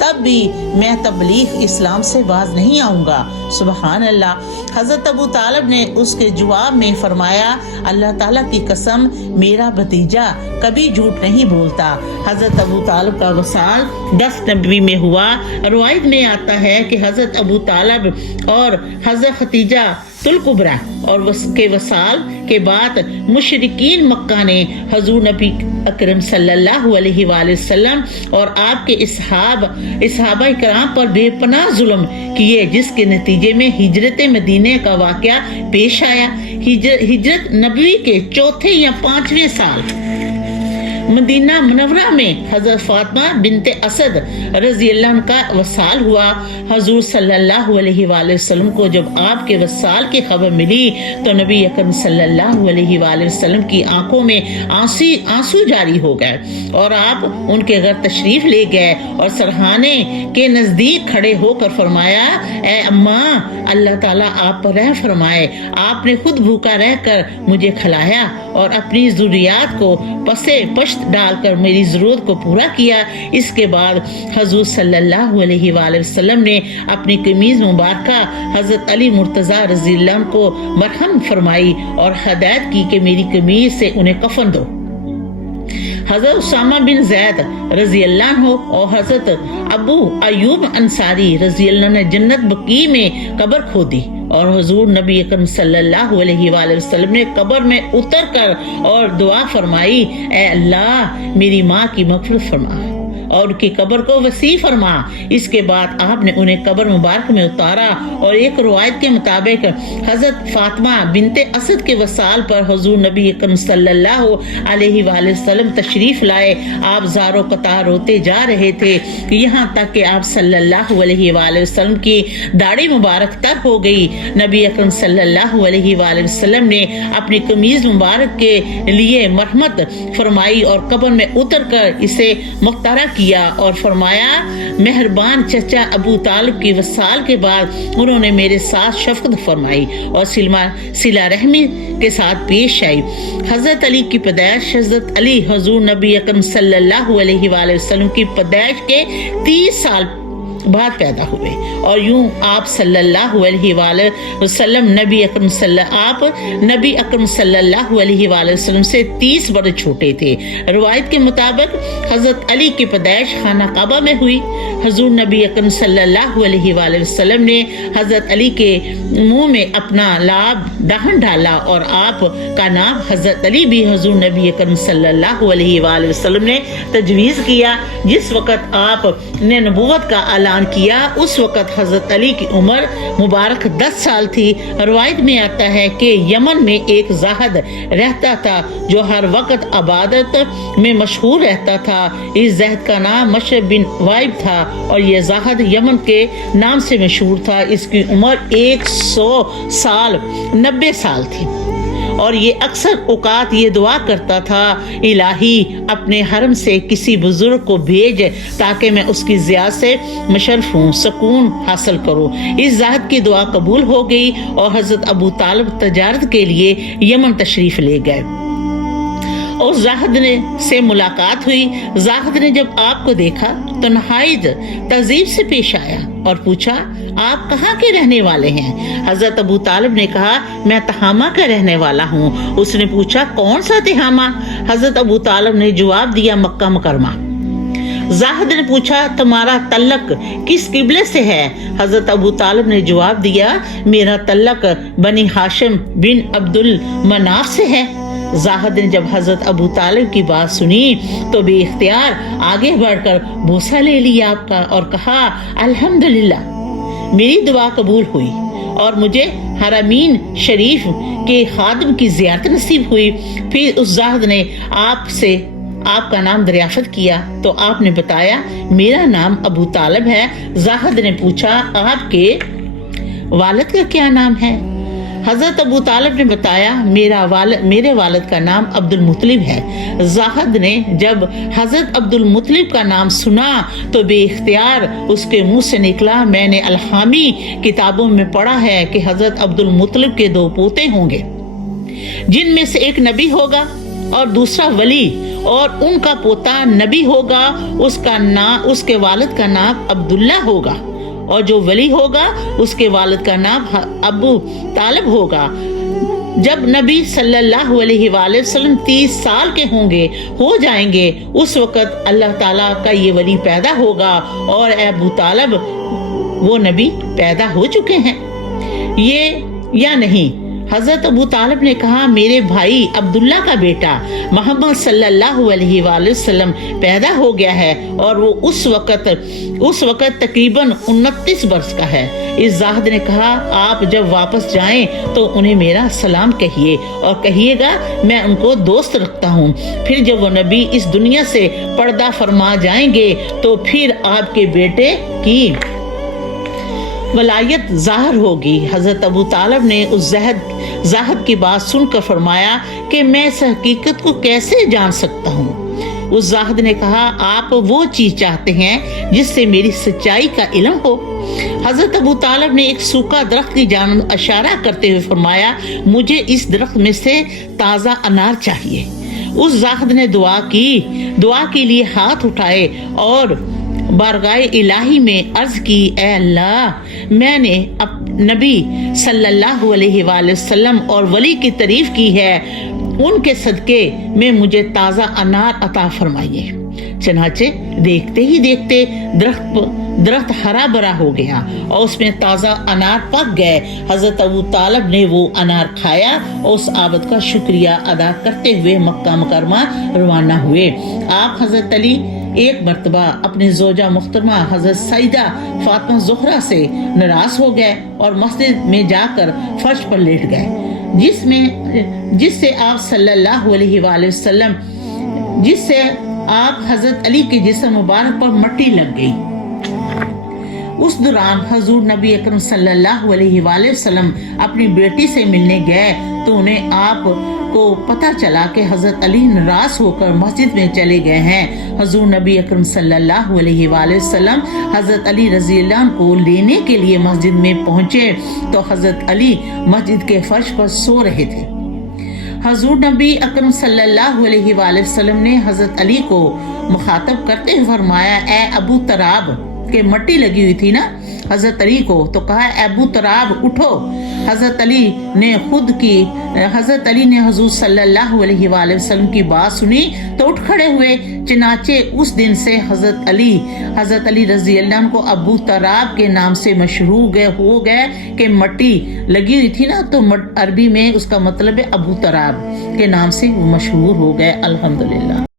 تب بھی میں تبلیغ اسلام سے باز نہیں آؤں گا۔ سبحان اللہ۔ حضرت ابو طالب نے اس کے جواب میں فرمایا، اللہ تعالیٰ کی قسم، میرا بھتیجا کبھی جھوٹ نہیں بولتا۔ حضرت ابو طالب کا وصال 10 نبوی میں ہوا۔ روایت میں آتا ہے کہ حضرت ابو طالب اور حضرت ختیجہ الکبریٰ اور کے وصال کے بعد مشرکین مکہ نے حضور نبی اکرم صلی اللہ علیہ وآلہ وسلم اور آپ کے صحابہ کرام پر بے پناہ ظلم کیے، جس کے نتیجے میں ہجرت مدینہ کا واقعہ پیش آیا۔ ہجرت نبوی کے 4 یا 5ویں سال مدینہ منورہ میں حضرت فاطمہ بنت اسد رضی اللہ عنہ کا وصال ہوا۔ حضور صلی اللہ علیہ وآلہ وسلم کو جب آپ کے وصال کی خبر ملی تو نبی اکرم صلی اللہ علیہ وآلہ وسلم کی آنکھوں میں آنسو جاری ہو گئے اور آپ ان کے گھر تشریف لے گئے اور سرہانے کے نزدیک کھڑے ہو کر فرمایا، اے اماں، اللہ تعالیٰ آپ پر رحم فرمائے، آپ نے خود بھوکا رہ کر مجھے کھلایا اور اپنی ضروریات کو پسے پشت ڈال کر میری ضرورت کو پورا کیا۔ اس کے بعد حضور صلی اللہ علیہ وآلہ وسلم نے اپنی قمیض مبارکہ حضرت علی مرتضیٰ رضی اللہ عنہ کو مرحم فرمائی اور ہدایت کی کہ میری قمیض سے انہیں کفن دو۔ حضرت اسامہ بن زید رضی اللہ عنہ اور حضرت ابو ایوب انصاری رضی اللہ عنہ نے جنت بقیع میں قبر کھودی اور حضور نبی اکرم صلی اللہ علیہ وآلہ وسلم نے قبر میں اتر کر اور دعا فرمائی، اے اللہ میری ماں کی مغفرت فرما اور کی قبر کو وسیع فرما۔ اس کے بعد آپ نے انہیں قبر مبارک میں اتارا اور ایک روایت کے مطابق حضرت فاطمہ بنت اسد کے وصال پر حضور نبی اکرم صلی اللہ علیہ وآلہ وسلم تشریف لائے۔ آپ زار و قطار روتے جا رہے تھے یہاں تک کہ آپ صلی اللہ علیہ وآلہ وسلم کی داڑھی مبارک تر ہو گئی۔ نبی اکرم صلی اللہ علیہ وآلہ وسلم نے اپنی قمیض مبارک کے لیے مرحمت فرمائی اور قبر میں اتر کر اسے مختارہ کیا اور فرمایا، مہربان چچا ابو طالب کی وصال کے بعد انہوں نے میرے ساتھ شفقت فرمائی اور صلہ رحمی کے ساتھ پیش آئی۔ حضرت علی کی پیدائش، حضرت علی حضور نبی اکرم صلی اللہ علیہ وآلہ وسلم کی پیدائش کے 30 سال بعد پیدا ہوئے اور یوں آپ صلی اللہ علیہ وآلہ وسلم نبی اکرم صلی اللہ علیہ وآلہ وسلم سے 30 برس چھوٹے تھے۔ روایت کے مطابق حضرت علی کی پیدائش خانہ کعبہ میں ہوئی۔ حضور نبی اکرم صلی اللہ علیہ وآلہ وسلم نے حضرت علی کے منہ میں اپنا لعاب دہن ڈالا اور آپ کا نام حضرت علی بھی حضور نبی اکرم صلی اللہ علیہ وآلہ وسلم نے تجویز کیا۔ جس وقت آپ نے نبوت کا اعلان کیا اس وقت حضرت علی کی عمر مبارک 10 سال تھی۔ روایت میں آتا ہے کہ یمن میں ایک زاہد رہتا تھا جو ہر وقت عبادت میں مشہور رہتا تھا۔ اس زاہد کا نام مشرب بن وائب تھا اور یہ زاہد یمن کے نام سے مشہور تھا۔ اس کی عمر 100 سال 90 سال تھی اور یہ اکثر اوقات یہ دعا کرتا تھا، الہی اپنے حرم سے کسی بزرگ کو بھیج تاکہ میں اس کی ضیاء سے مشرف ہوں، سکون حاصل کروں۔ اس زاہد کی دعا قبول ہو گئی اور حضرت ابو طالب تجارت کے لیے یمن تشریف لے گئے اور زاہد سے ملاقات ہوئی۔ زاہد نے جب آپ کو دیکھا تو نہایت تہذیب سے پیش آیا اور پوچھا، آپ کہاں کے رہنے والے ہیں؟ حضرت ابو طالب نے کہا، میں تہامہ کا رہنے والا ہوں۔ اس نے پوچھا، کون سا تہامہ؟ حضرت ابو طالب نے جواب دیا، مکہ مکرمہ۔ زاہد نے پوچھا، تمہارا تعلق کس قبلے سے ہے؟ حضرت ابو طالب نے جواب دیا، میرا تعلق بنی ہاشم بن عبد المناف سے ہے۔ زاہد نے جب حضرت ابو طالب کی بات سنی تو بے اختیار آگے بڑھ کر بوسہ لے لیا آپ کا اور کہا، الحمدللہ میری دعا قبول ہوئی اور مجھے حرمین شریف کے خادم کی زیارت نصیب ہوئی۔ پھر اس زاہد نے آپ سے آپ کا نام دریافت کیا تو آپ نے بتایا، میرا نام ابو طالب ہے۔ زاہد نے پوچھا، آپ کے والد کا کیا نام ہے؟ حضرت ابو طالب نے بتایا، میرے والد کا نام عبد المطلب ہے۔ زاہد نے جب حضرت عبد المطلب کا نام سنا تو بے اختیار اس کے منہ سے نکلا، میں نے الحامی کتابوں میں پڑھا ہے کہ حضرت عبد المطلب کے 2 پوتے ہوں گے جن میں سے ایک نبی ہوگا اور دوسرا ولی۔ اور ان کا پوتا نبی ہوگا، اس کے والد کا نام عبداللہ ہوگا، اور جو ولی ہوگا اس کے والد کا نام ابو طالب ہوگا۔ جب نبی صلی اللہ علیہ وآلہ وسلم 30 سال کے ہو جائیں گے، اس وقت اللہ تعالیٰ کا یہ ولی پیدا ہوگا، اور اے ابو طالب وہ نبی پیدا ہو چکے ہیں یہ یا نہیں؟ حضرت ابو طالب نے کہا میرے بھائی عبداللہ کا بیٹا محمد صلی اللہ علیہ وآلہ وسلم پیدا ہو گیا ہے، اور وہ اس وقت تقریباً 29 برس کا ہے۔ اس زاہد نے کہا آپ جب واپس جائیں تو انہیں میرا سلام کہیے، اور کہیے گا میں ان کو دوست رکھتا ہوں۔ پھر جب وہ نبی اس دنیا سے پردہ فرما جائیں گے تو پھر آپ کے بیٹے کی ولایت ظاہر ہوگی۔ حضرت ابو طالب نے اس زاہد کی بات سن کر فرمایا کہ میں اس حقیقت کو کیسے جان سکتا ہوں؟ اس زاہد نے کہا آپ وہ چیز چاہتے ہیں جس سے میری سچائی کا علم ہو۔ حضرت ابو طالب نے ایک سوکھا درخت کی جانب اشارہ کرتے ہوئے فرمایا مجھے اس درخت میں سے تازہ انار چاہیے۔ اس زاہد نے دعا کے لیے ہاتھ اٹھائے اور بارگاہ الہی میں عرض کی اے اللہ میں نے نبی صلی اللہ علیہ وآلہ وسلم اور ولی کی تعریف کی ہے، ان کے صدقے میں مجھے تازہ انار عطا فرمائیے۔ چنانچہ دیکھتے ہی دیکھتے درخت ہرا بھرا ہو گیا اور اس میں تازہ انار پک گئے۔ حضرت ابو طالب نے وہ انار کھایا اور اس عابد کا شکریہ ادا کرتے ہوئے مکہ مکرمہ روانہ ہوئے۔ آپ حضرت علی ایک مرتبہ اپنی زوجہ محترمہ حضرت سیدہ فاطمہ زہرا سے ناراض ہو گئے اور مسجد میں جا کر فرش پر لیٹ گئے، جس سے آپ حضرت علی کے جسم مبارک پر مٹی لگ گئی۔ اس دوران حضور نبی اکرم صلی اللہ علیہ وآلہ وسلم اپنی بیٹی سے ملنے گئے تو انہیں آپ کو پتہ چلا کہ حضرت علی ناراض ہو کر مسجد میں چلے گئے ہیں۔ حضور نبی اکرم صلی اللہ علیہ وآلہ وسلم حضرت علی رضی اللہ عنہ کو لینے کے لیے مسجد میں پہنچے تو حضرت علی مسجد کے فرش پر سو رہے تھے۔ حضور نبی اکرم صلی اللہ علیہ وآلہ وسلم نے حضرت علی کو مخاطب کرتے ہوئے فرمایا اے ابو تراب، کہ مٹی لگی ہوئی تھی نا حضرت علی کو، تو کہا اے ابو تراب اٹھو۔ حضرت علی نے حضور صلی اللہ علیہ وآلہ وسلم کی بات سنی تو اٹھ کھڑے ہوئے۔ چنانچہ اس دن سے حضرت علی رضی اللہ عنہ کو ابو تراب کے نام سے مشہور ہو گئے کہ مٹی لگی ہوئی تھی نا، تو عربی میں اس کا مطلب ہے ابو تراب کے نام سے وہ مشہور ہو گئے۔ الحمدللہ۔